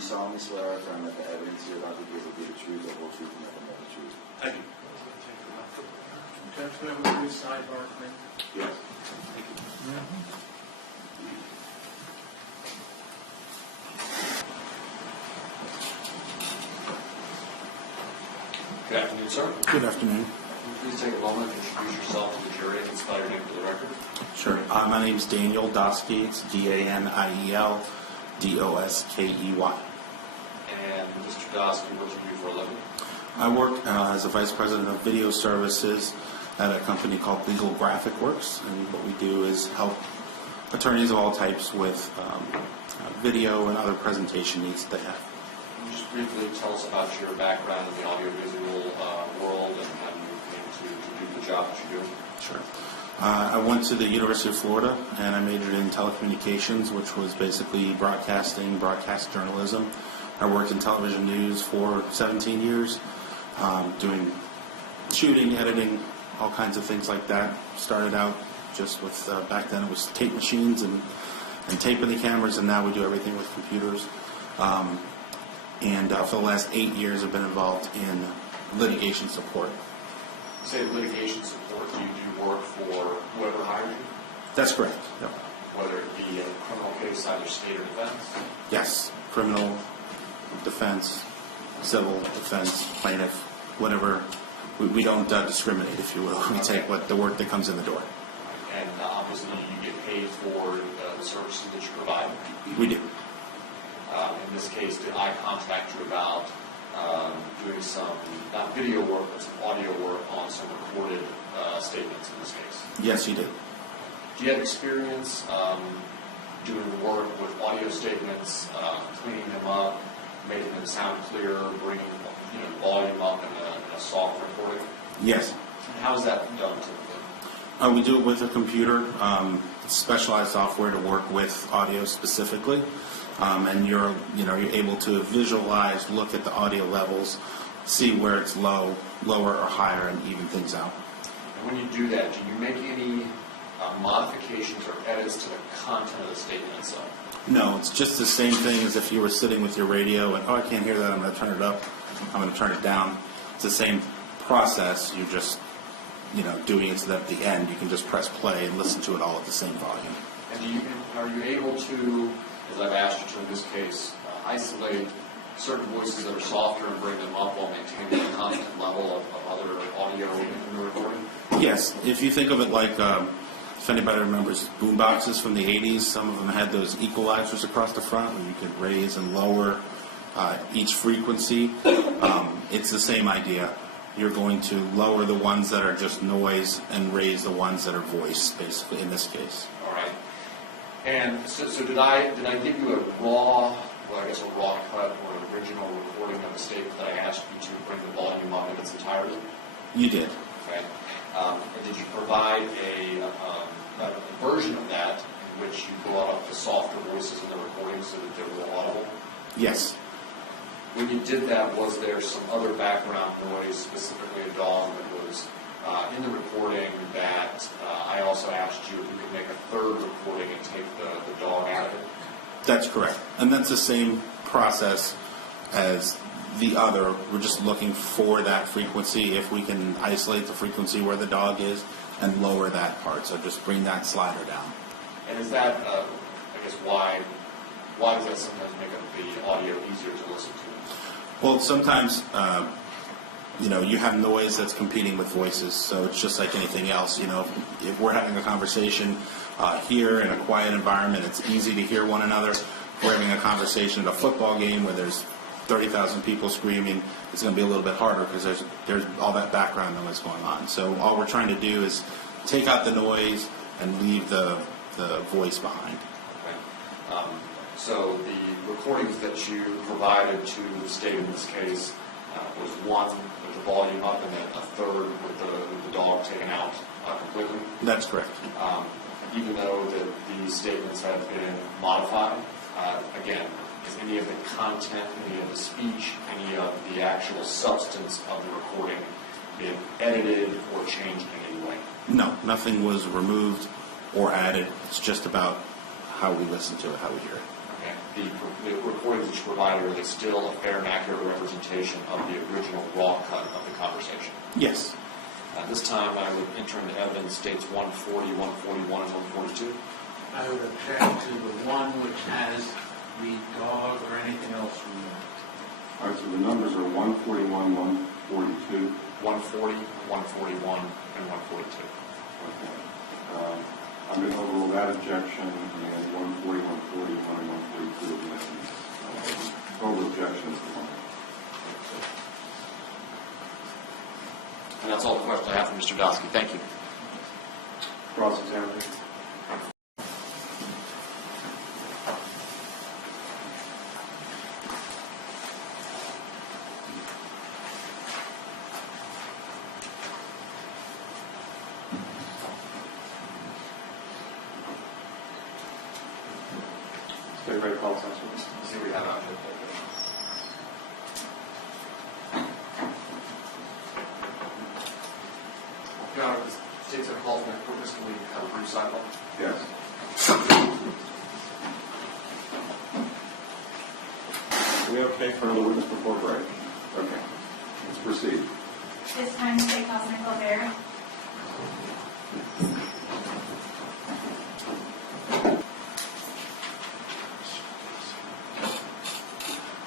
you solemnly swear or affirm that the evidence you're about to give will be the truth, the whole truth, and nothing but the truth? I do. Gentlemen, will you sidebar, please? Yes. Good afternoon, sir. Good afternoon. Please take a moment to introduce yourself to the jury and spell your name for the record. Sure. My name's Daniel Doskey. It's Daniel Doskey. And Mr. Doskey, what do you do for a living? I work as a vice president of video services at a company called Legal Graphic Works, and what we do is help attorneys of all types with video and other presentation needs that they have. Can you just briefly tell us about your background in the audiovisual world and how you came to do the job that you do? Sure. I went to the University of Florida and I majored in telecommunications, which was basically broadcasting, broadcast journalism. I worked in television news for 17 years, doing shooting, editing, all kinds of things like that. Started out just with, back then it was tape machines and taping the cameras, and now we do everything with computers. And for the last 8 years I've been involved in litigation support. You say litigation support. Do you do work for whoever hired you? That's correct. Yep. Whether it be a criminal case, either state or defense? Yes, criminal, defense, civil, defense, plaintiff, whatever. We don't discriminate, if you will. We take the work that comes in the door. And obviously you get paid for the services that you provide. We do. In this case, did I contact you about doing some, not video work, but some audio work on some recorded statements in this case? Yes, you did. Do you have experience doing work with audio statements, cleaning them up, making them sound clearer, bringing volume up in a soft recording? Yes. And how is that done typically? We do it with a computer, specialized software to work with audio specifically. And you're able to visualize, look at the audio levels, see where it's low, lower or higher, and even things out. And when you do that, do you make any modifications or edits to the content of the statement itself? No, it's just the same thing as if you were sitting with your radio and, I can't hear that, I'm going to turn it up, I'm going to turn it down. It's the same process, you're just, doing it so that at the end you can just press play and listen to it all at the same volume. And are you able to, as I've asked you to in this case, isolate certain voices that are softer and bring them up while maintaining a constant level of other audio in the recording? Yes, if you think of it like, if anybody remembers boomboxes from the 80s, some of them had those equalizers across the front where you could raise and lower each frequency. It's the same idea. You're going to lower the ones that are just noise and raise the ones that are voice, basically, in this case. All right. And so did I give you a raw cut or an original recording of the statement that I asked you to bring the volume up in its entirety? You did. Okay. And did you provide a version of that in which you brought up the softer voices in the recording so that they were more audible? Yes. When you did that, was there some other background noise, specifically a dog that was in the recording that I also asked you if you could make a third recording and take the dog out of it? That's correct. And that's the same process as the other. We're just looking for that frequency. If we can isolate the frequency where the dog is and lower that part. So just bring that slider down. And is that, why does that sometimes make the audio easier to listen to? Well, sometimes, you have noise that's competing with voices, so it's just like anything else. If we're having a conversation here in a quiet environment, it's easy to hear one another. If we're having a conversation at a football game where there's 30,000 people screaming, it's going to be a little bit harder because there's all that background noise going on. So all we're trying to do is take out the noise and leave the voice behind. Okay. So the recordings that you provided to the state in this case was one with the volume up and then a third with the dog taken out completely? That's correct. Even though these statements have been modified, again, is any of the content, any of the speech, any of the actual substance of the recording been edited or changed in any way? No, nothing was removed or added. It's just about how we listen to it, how we hear it. Okay. the recordings that you provided, are they still a fair and accurate representation of the original raw cut of the conversation? Yes. At this time, I would enter into evidence states 140, 141, and 142. I would object to the one which has the dog or anything else removed. All right, so the numbers are 141, 142. 140, 141, and 142. Okay. I'm going to overrule that objection, and 140, 141, and 142 will be over objections to one. And that's all the questions I have for Mr. Doskey. Thank you. Cross-examination. State rate call session. See what we have out here. Your Honor, the state's going to call for my purpose. Can we have a brief sidebar? Yes. Are we okay for another witness before break? Okay. Let's proceed. This time, State Counsel Nichola.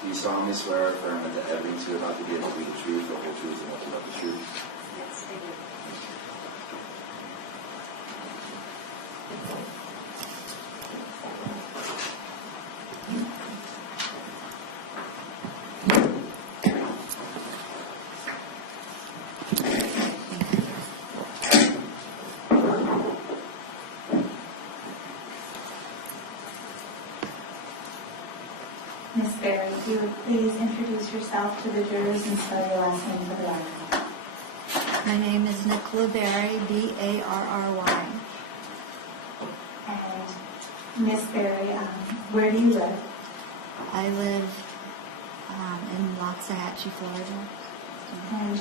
Do you solemnly swear or affirm that the evidence you're about to give will be the truth, the whole truth, and nothing but the truth? Yes, I do. Ms. Berry, if you would please introduce yourself to the jurors and spell your last name for the record. My name is Nichola Barry, B-A-R-R-Y. And Ms. Berry, where do you live? I live in Loxahatchee, Florida. And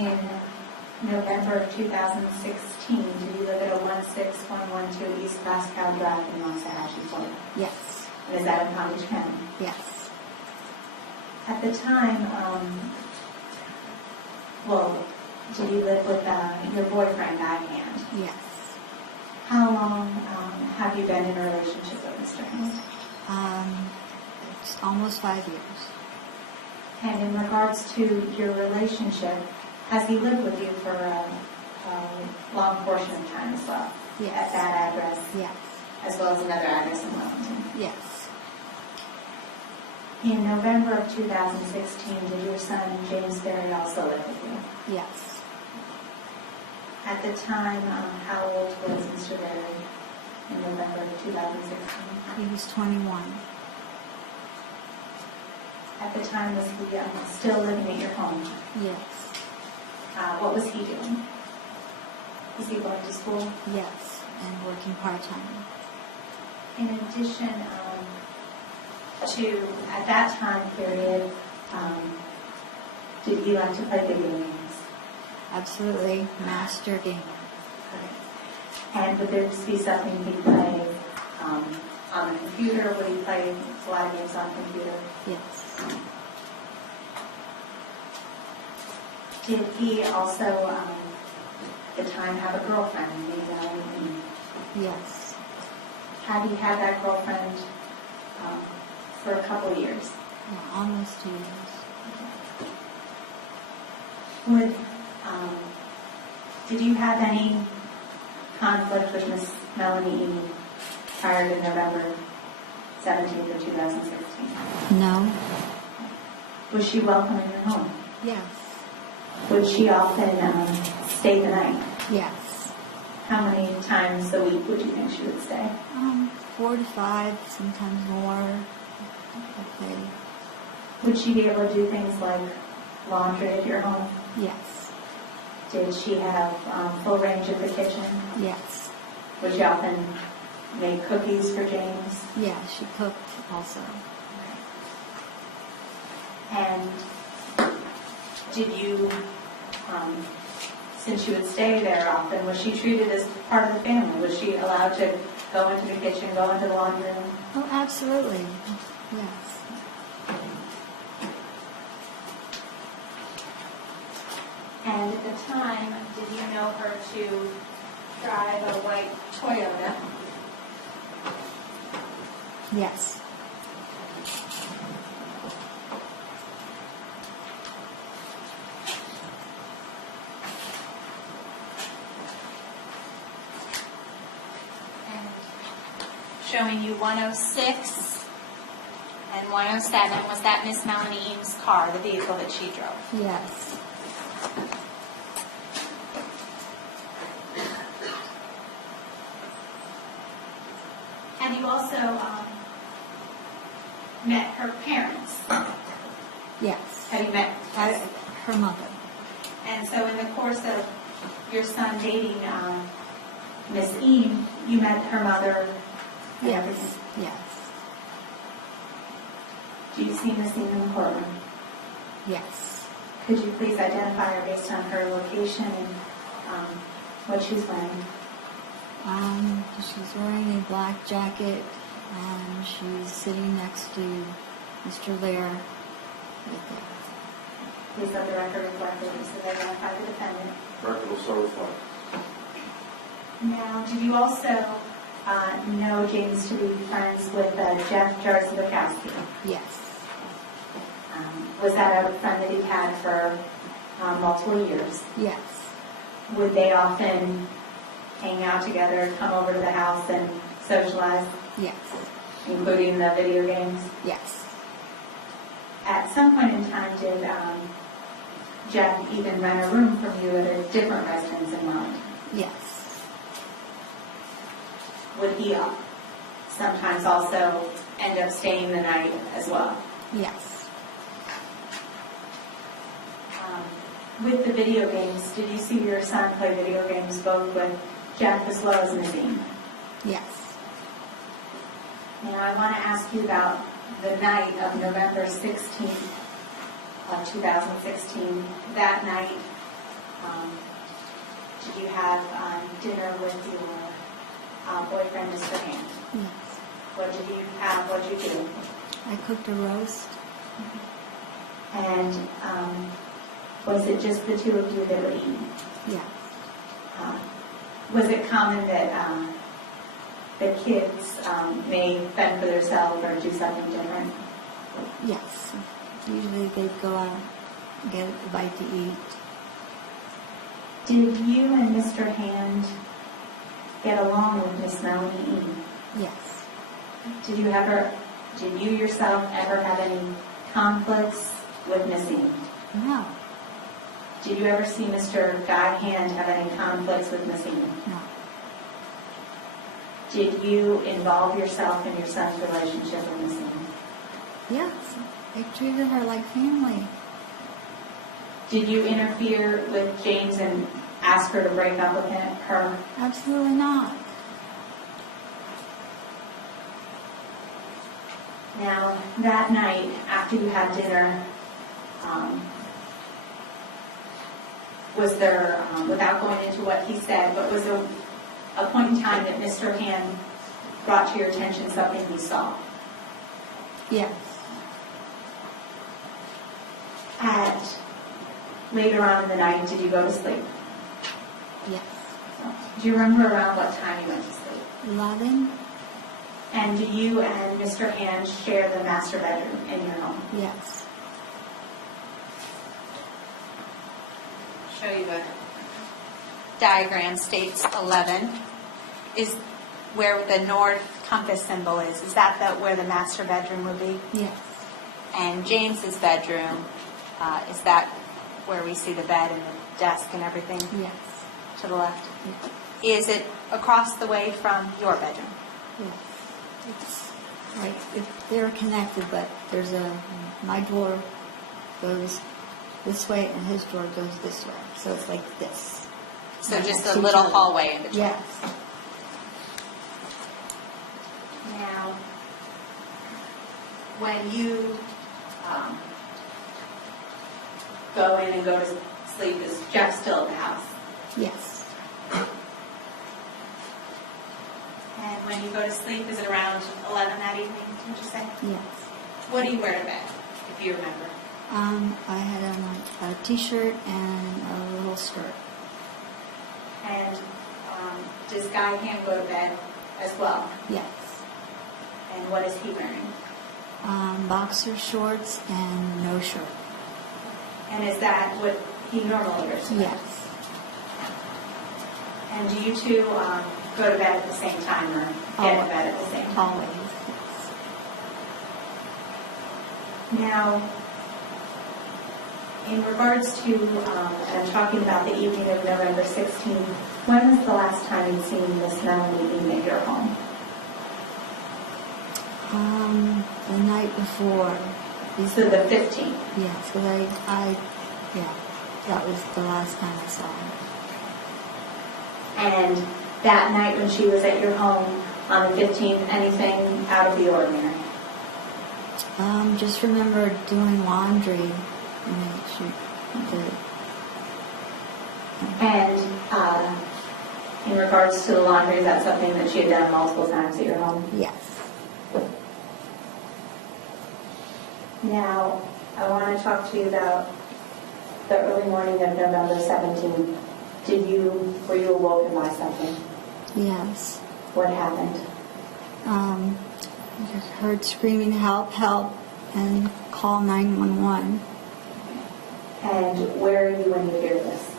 in November of 2016, did you live at a 16112 East Glasgow Drive in Loxahatchee, Florida? Yes, And is that in Palm Beach County? yes, At the time, did you live with your boyfriend, Hand? yes. How long have you been in a relationship with Mr. Hand? It's almost 5 years. And in regards to your relationship, has he lived with you for a long portion of time as well? Yes. At that address? Yes, As well as another address in Wellington? yes, In November of 2016, did your son, James Berry, also live with you? yes. At the time, how old was Mr. Berry in November of 2016? He was 21. At the time, was he still living at your home? Yes, What was he doing? Was he going to school? yes, and working part-time. In addition to, at that time period, did he like to play video games? Absolutely, master gamer. And would there be something he played on the computer? Would he play a lot of games on the computer? Yes, Did he also, at the time, have a girlfriend named Melanie Eam? yes, Had he had that girlfriend for a couple of years? yeah, almost 2 years. Would, did you have any conflict with Miss Melanie Eam prior to November 17th of 2016? No, Was she welcome in your home? yes, Would she often stay the night? yes. How many times a week would you think she would stay? 4 to 5, sometimes more. Okay. Would she be able to do things like laundry at your home? Yes, Did she have full range of the kitchen? yes, Would she often make cookies for James? yeah, she cooked also. And did you since she would stay there often, was she treated as part of the family? Was she allowed to go into the kitchen, go into the laundry room? Oh, absolutely. Yes. And at the time, did you know her to drive a white Toyota? Yes. And showing you 106 and 107, was that Miss Melanie Eam's car, the vehicle that she drove? Yes. Have you also met her parents? Yes. Have you met Her mother. And so in the course of your son dating Miss Eam, you met her mother and Yes. everything? Yes. Do you see Miss Eam in the courtroom? Yes. Could you please identify her based on her location and what she's wearing? She's wearing a black jacket. She's sitting next to Mr. Lair. Right there. Please let the record reflect that you said identify the defendant. Record will so reflect. Now, did you also know James to be friends with Jeff Jarzabakowski? Yes. Was that a friend that he had for multiple years? Yes. Would they often hang out together, come over to the house and socialize, Yes. including the video games? Yes. At some point in time, did Jeff even rent a room from you at a different residence in Wellington? Yes. Would he sometimes also end up staying the night as well? Yes. With the video games, did you see your son play video games both with Jeff as well as Miss Eam? Yes. Now, I want to ask you about the night of November 16th of 2016. That night, did you have dinner with your boyfriend, Mr. Hand? Yes. What did you have? What did you do? I cooked a roast. And was it just the two of you that would eat? Yes. Was it common that the kids may fend for themselves or do something different? Yes. Usually they'd go out and get a bite to eat. Did you and Mr. Hand get along with Miss Melanie Eam? Yes. Did you yourself ever have any conflicts with Miss Eam? No. Did you ever see Mr. Guy Hand have any conflicts with Miss Eam? No. Did you involve yourself in your son's relationship with Miss Eam? Yes. I treated her like family. Did you interfere with James and ask her to break up with her? Absolutely not. Now, that night, after you had dinner, was there, without going into what he said, but was there a point in time that Mr. Hand brought to your attention something he saw? Yes. Later on in the night, did you go to sleep? Yes. Do you remember around what time you went to sleep? 11? And do you and Mr. Hand share the master bedroom in your home? Yes. Show you the diagram states 11 is where the north compass symbol is. Is that where the master bedroom would be? Yes. And James's bedroom, is that where we see the bed and the desk and everything Yes. to the left? Yes. Is it across the way from your bedroom? Yes. It's like they're connected, but there's my door goes this way and his door goes this way. So it's like this. So just Next a to little each other. hallway in between. Yes. Now, when you go in and go to sleep, is Jeff still at the house? Yes. And when you go to sleep, is it around 11 that evening, did you say? Yes. What do you wear to bed, if you remember? I had on a t-shirt and a little skirt. And does Guy Hand go to bed as well? Yes. And what is he wearing? Boxer shorts and no shirt. And is that what he normally wears to bed? Yes. And do you two go to bed at the same time or get to bed at the same time? Always. Yes. Now, in regards to, I'm talking about the evening of November 16th, when was the last time you'd seen Miss Melanie Eam at your home? The night before. So the 15th. Yes, because yeah, that was the last time I saw her. And that night when she was at your home on the 15th, anything out of the ordinary? Just remember doing laundry. And in regards to the laundry, is that something that she had done multiple times at your home? Yes. Now, I want to talk to you about the early morning of November 17th. Were you awoken by something? Yes. What happened? I just heard screaming, help, help, and call 911 And where are you when you hear this?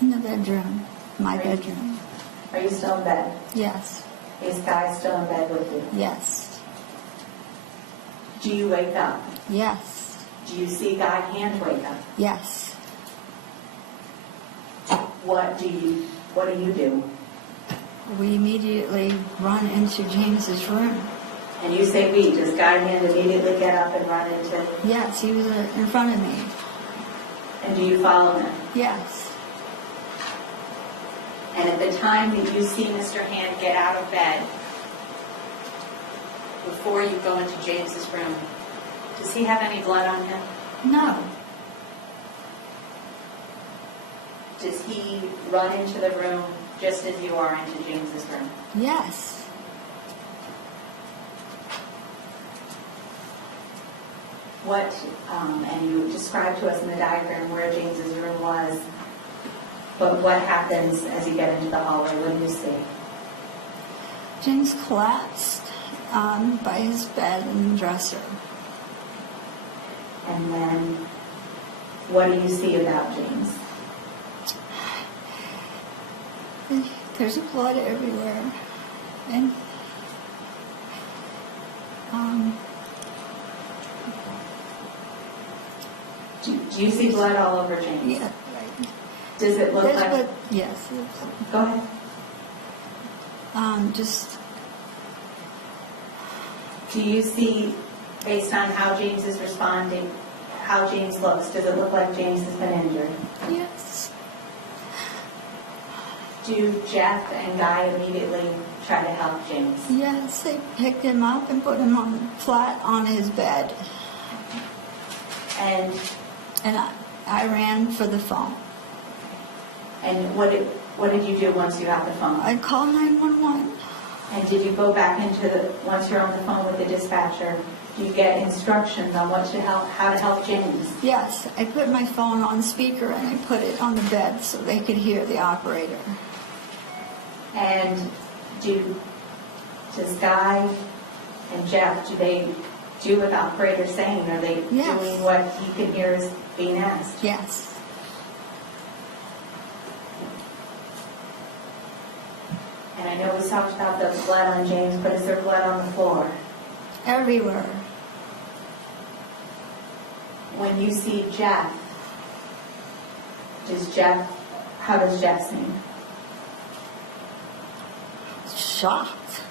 in the bedroom, my bedroom. Are you still in bed? Yes. Is Guy still in bed with you? Yes. Do you wake up? Yes. Do you see Guy Hand wake up? Yes. What do you do? We immediately run into James's room. And you say we. Does Guy Hand immediately get up and run into? Yes, he was in front of me. And do you follow him? Yes. And at the time that you see Mr. Hand get out of bed, before you go into James's room, does he have any blood on him? No. Does he run into the room just as you are into James's room? Yes. And you described to us in the diagram where James's room was, but what happens as you get into the hallway? What do you see? James collapsed by his bed and the dresser. And then what do you see about James? There's blood everywhere. And Do you see blood all over James? yeah, right. Does it look There's like... blood, yes. Go ahead. Just Do you see, based on how James is responding, how James looks, does it look like James has been injured? yes. Do Jeff and Guy immediately try to help James? Yes, they picked him up and put him flat on his bed. And I ran for the phone. what did you do once you got the phone? I called 911. And did you go back once you're on the phone with the dispatcher, do you get instructions on how to help James? Yes, I put my phone on speaker and I put it on the bed so they could hear the operator. And does Guy and Jeff, do they do what the operator's saying? Are they Yes. doing what he can hear is being asked? Yes. And I know we talked about the blood on James, but is there blood on the floor? Everywhere. When you see Jeff, how does Jeff seem? Shocked.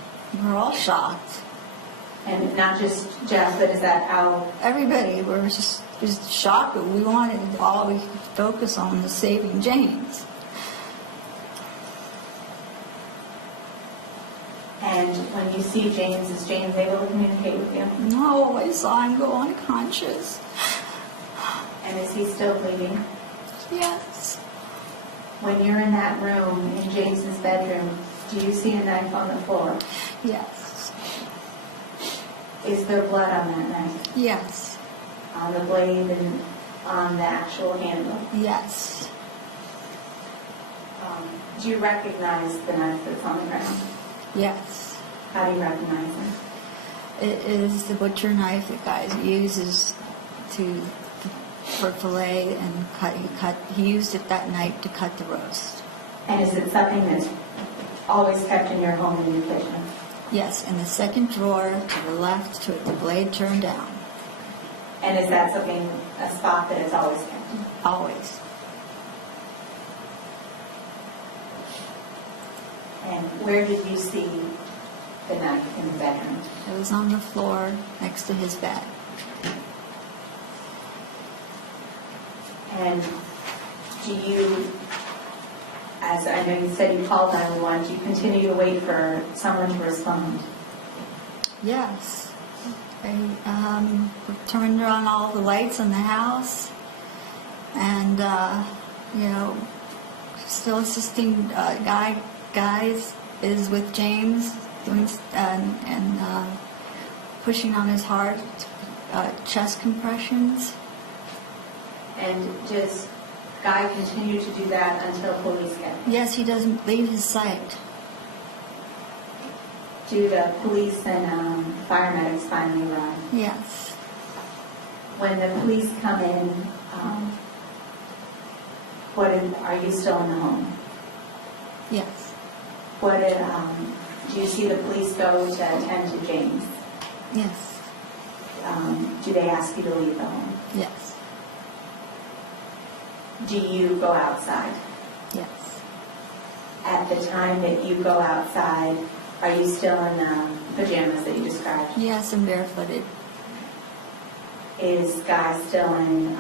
We're all shocked. And not just Jeff, but is that how? Everybody was just shocked, but we wanted all we could focus on was saving James. And when you see James, is James able to communicate with you? No, I saw him go unconscious. And is he still bleeding? Yes. When you're in that room, in James's bedroom, do you see a knife on the floor? Yes. Is there blood on that knife? Yes. On the blade and on the actual handle? Yes. Do you recognize the knife that's on the ground? Yes. How do you recognize it? It is the butcher knife that guys uses for fillet and cut. He used it that night to cut the roast. And is it something that's always kept in your home in your kitchen? Yes, in the second drawer to the left, with the blade turned down. And is that something, a spot that it's always kept in? Always. And where did you see the knife in the bedroom? It was on the floor next to his bed. And do you, as I know you said you called 911, do you continue to wait for someone to respond? Yes. I turned on all the lights in the house and, still assisting guys is with James doing and pushing on his heart, chest compressions. And does Guy continue to do that until police get there? Yes, he doesn't leave his sight. Do the police and paramedics finally arrive? Yes. When the police come in, are you still in the home? Yes. Do you see the police go to attend to James? Yes. Do they ask you to leave the home? Yes. Do you go outside? Yes. At the time that you go outside, are you still in the pajamas that you described? Yes, and barefooted. Is Guy still in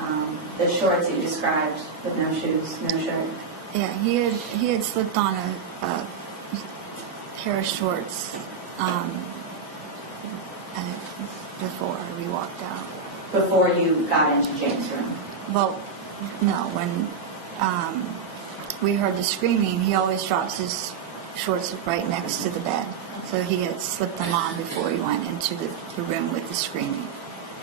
the shorts you described with no shoes, no shirt? Yeah, he had slipped on a pair of shorts before we walked out. Before you got into James' room? Well, no, when we heard the screaming, he always drops his shorts right next to the bed. So he had slipped them on before he went into the room with the screaming.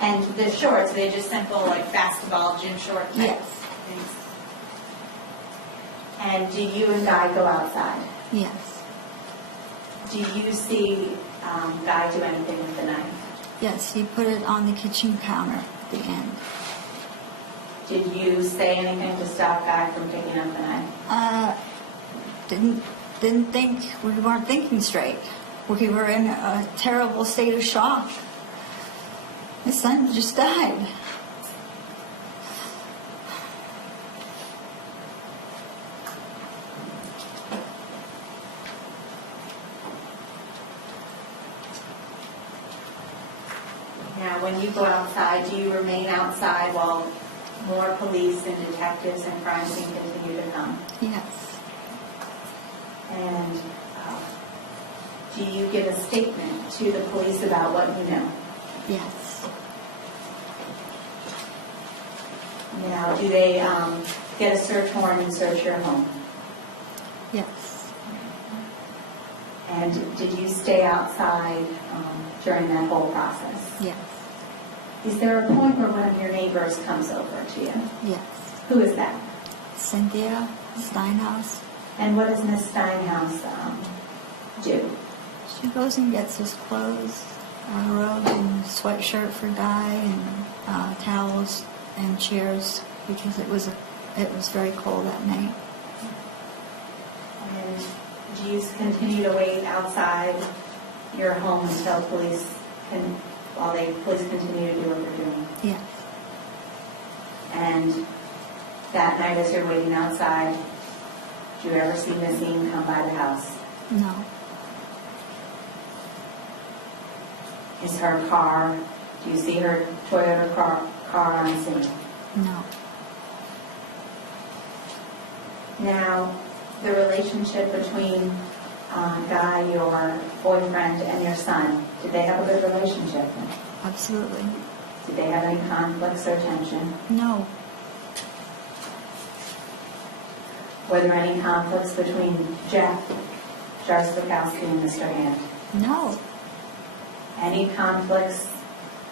And the shorts, they just simple like basketball gym short type Yes. things? And do you and Guy go outside? Yes. Do you see Guy do anything with the knife? Yes, he put it on the kitchen counter at the end. Did you say anything to stop Guy from picking up the knife? Didn't think, we weren't thinking straight. We were in a terrible state of shock. His son just died. Now, when you go outside, do you remain outside while more police and detectives and crime scene continue to come? Yes. And do you give a statement to the police about what you know? Yes. Now, do they get a search warrant and search your home? Yes. And did you stay outside during that whole process? Yes. Is there a point where one of your neighbors comes over to you? Yes. Who is that? Cynthia Steinhaus. And what does Miss Steinhaus do? She goes and gets his clothes, a robe and sweatshirt for Guy, and towels and chairs because it was very cold that night. And do you continue to wait outside your home until police continue to do what they're doing? Yes. And that night as you're waiting outside, do you ever see Miss Eam come by the house? No. Is her car, do you see her Toyota car on scene? No. Now, the relationship between Guy, your boyfriend, and your son, did they have a good relationship? Absolutely. Did they have any conflicts or tension? No. Were there any conflicts between Jeff Jarzbakowski and Mr. Hand? No, Any conflicts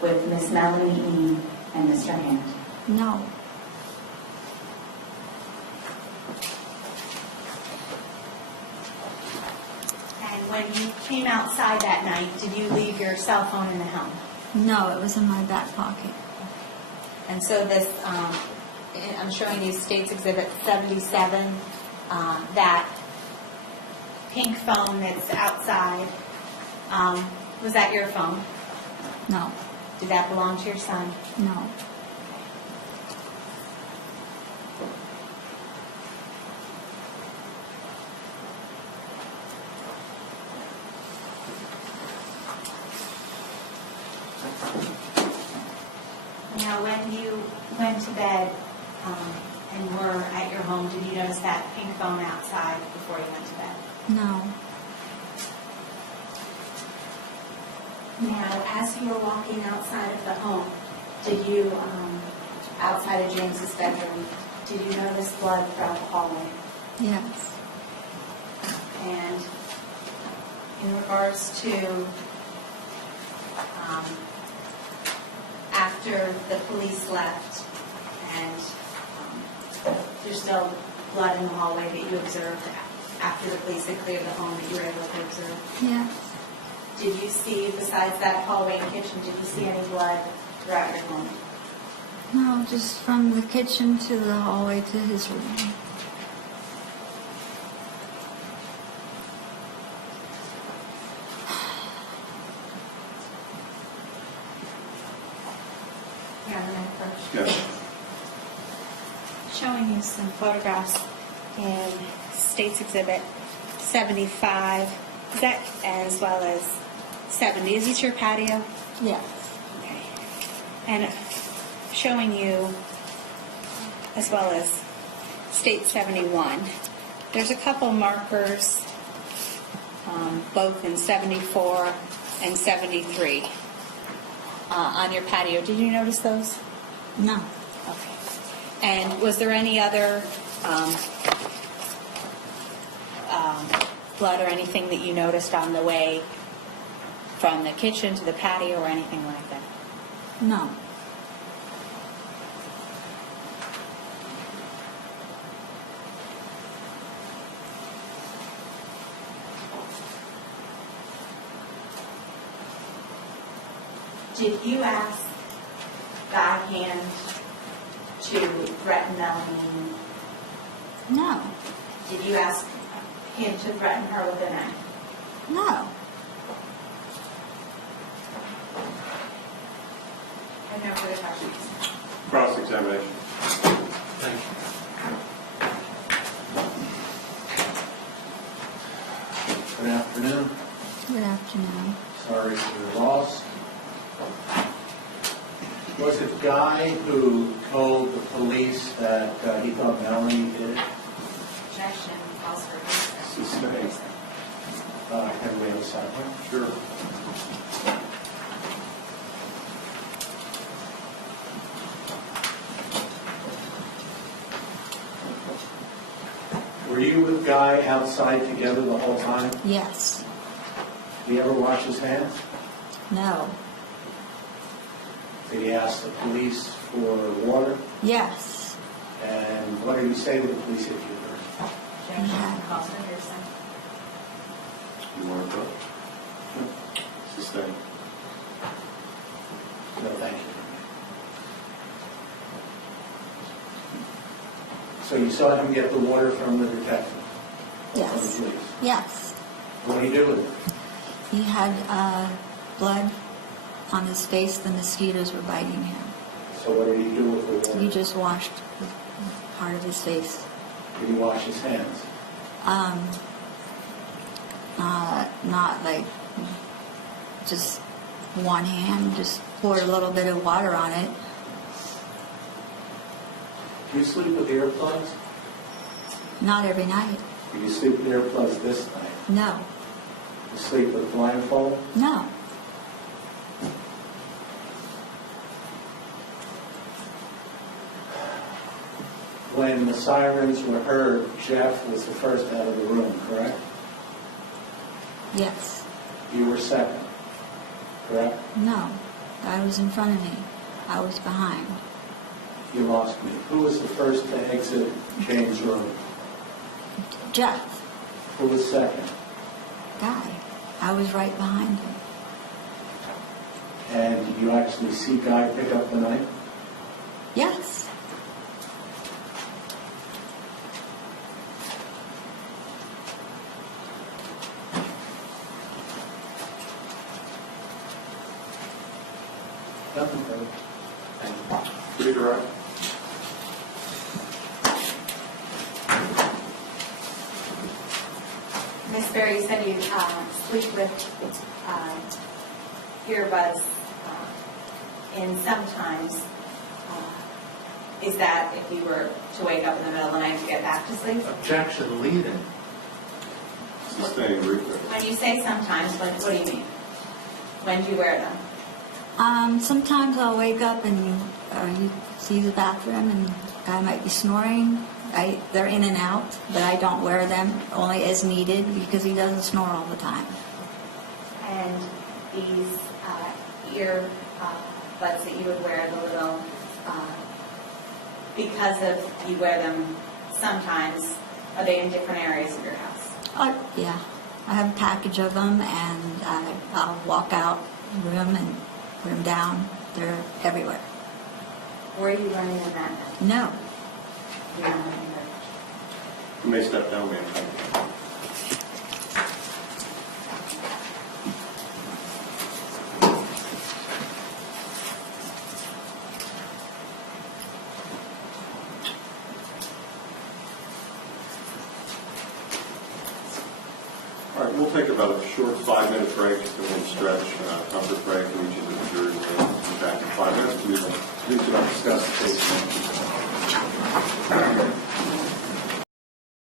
with Miss Melanie Eam and Mr. Hand? no, And when you came outside that night, did you leave your cell phone in the home? no, it was in my back pocket. And so this, I'm showing you State's Exhibit 77, that pink phone that's outside, was that your phone? No, Did that belong to your son? no, Now, when you went to bed and were at your home, did you notice that pink phone outside before you went to bed? no, Now, as you were walking outside of the home, did you, outside of James's bedroom, did you notice blood throughout the hallway? yes, And in regards to after the police left and there's still blood in the hallway that you observed after the police had cleared the home that you were able to observe? yes, Did you see, besides that hallway and kitchen, did you see any blood throughout your home? no, just from the kitchen to the hallway to his room. Yeah, the night first. Yes. Showing you some photographs in State's Exhibit 75, is that as well as 70. Is this your patio? Yes, Okay. And showing you as well as State 71. There's a couple markers, both in 74 and 73, on your patio. Did you notice those? no, Okay. And was there any other blood or anything that you noticed on the way from the kitchen to the patio or anything like that? no, Did you ask Guy Hand to threaten Melanie? no, Did you ask him to threaten her with a knife? no. I have no further questions. Cross-examination. Thank you. Good afternoon. Good afternoon. Sorry for your loss. Was it Guy who told the police that he thought Melanie did it? Objection, calls for recess. Sustained. Can we have a second? Sure. Were you with Guy outside together the whole time? Yes, Did he ever wash his hands? no, Did he ask the police for water? yes, And what did he say to the police if you heard? Objection, calls for hearsay. You want to vote? Sustained. No, thank you. So you saw him get the water from the detective? Or from yes, the police? yes. What did he do with it? He had blood on his face. The mosquitoes were biting him. So what did he do with the He water? just washed part of his face. Did he wash his hands? Not like just one hand, just poured a little bit of water on it. Do you sleep with earplugs? Not every night. Do you sleep with earplugs this night? No, You sleep with blindfold? no, when the sirens were heard, Jeff was the first out of the room, correct? Yes. You were second, correct? No. I was in front of me. I was behind. You lost me. Who was the first to exit James Road? Jeff, Who was second? Guy. I was right behind him. And did you actually see Guy pick up the knife? Yes. Nothing further. Pretty direct. Miss Berry, you said you sleep with earbuds in sometimes. Is that if you were to wake up in the middle of the night to get back to sleep? Objection, lead-in. Sustained reflex. When you say sometimes, what do you mean? When do you wear them? Sometimes I'll wake up and you see the bathroom and the guy might be snoring. They're in and out, but I don't wear them only as needed because he doesn't snore all the time. And these ear buds that you would wear, the little, because of you wear them sometimes, are they in different areas of your house? Yeah. I have a package of them and I'll walk out room and put them down. They're everywhere. Where are you running them at? No. You're not running them. You may step down, ma'am. All right, we'll take about a short 5-minute break, and then stretch, comfort break, for each of the jurors.